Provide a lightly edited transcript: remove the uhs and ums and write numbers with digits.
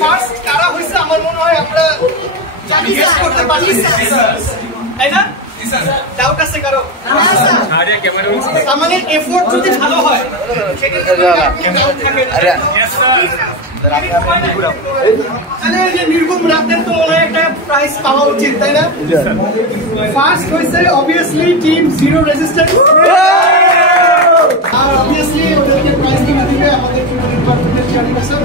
first কারা হইছে আমার মনে হয় আমরা জানি গেস করতে পারি তাই না ডাউট আছে কারো আরে ক্যামেরা আমাদের এফোর্ট যদি ভালো হয় সেক্ষেত্রে ডাউট থাকে আরে यस স্যার তাহলে এই যে নির্গুম রাতের তো মনে একটা প্রাইজ পাওয়া উচিত তাই না ফার্স্ট হইছে obviously টিম জিরো রেজিস্ট্যান্স আর obviously ওদেরকে প্রাইজ দিবে আমাদের ডিপার্টমেন্টের চেয়ারপারসন